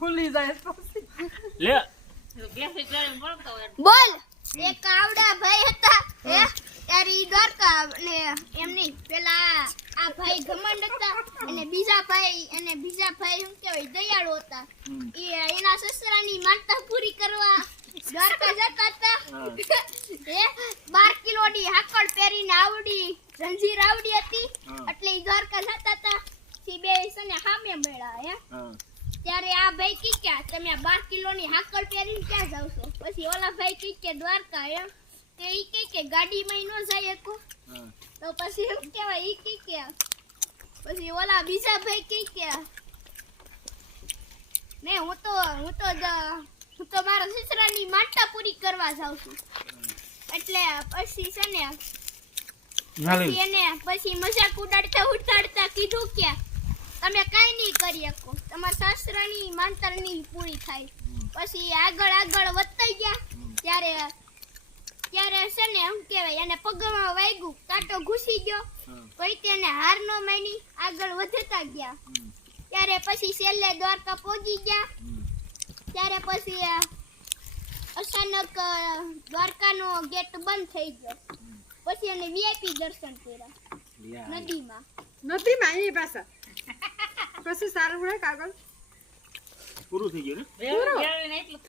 ભૂલી જાય લે બોલ એક આવડા ભાઈ હતા હે ત્યારે ઈ દ્વારકા ને એમની પેલા આ ભાઈ ઘમંડ હતા અને બીજા ભાઈ શું કહેવાય દયાળુ હતા ઈ એના સસરાની માનતા પૂરી કરવા દ્વારકા જતા હતા હે 12 કિલોની હાકડ પહેરીને આવડી રંજીર આવડી હતી એટલે ઈ દ્વારકા જતા હતા થી બે સને સામે મળ્યા હે ત્યારે આ ભાઈ કી કે તમે 12 કિલોની હાકડ પહેરીને ક્યાં જાવ છો પછી ઓલા ભાઈ કી કે દ્વારકા એમ તે ઈ કે ગાડીમાં નો જાય કો તો પછી એમ કહેવાય ઈ કી કે પછી ઓલા બીજા ભાઈ કી કે ને હું તો મારા સસરાની માનતા પૂરી કરવા જાઉં છું એટલે પછી છે ને પછી મજાક ઉડાડતા કીધું કે તમે કાઈ નહીં કરી શકો તમારા સસરાની માનતાની પૂરી થાય પછી આગળ વધતા ગયા ત્યારે છે ને શું કહેવાય એને પગમાં વાગ્યું કાંટો ઘૂસી ગયો કોઈ તેને હાર નો માની આગળ વધતા ગયા ત્યારે પછી છેલ્લે દ્વારકા પહોંચી ગયા ત્યારે પછી અચાનક દ્વારકાનો ગેટ બંધ થઈ ગયો પછી એને વીઆઈપી દર્શન કર્યા નદીમાં એ પાછા પછી સારું કાગળ પૂરું થઈ ગયું ને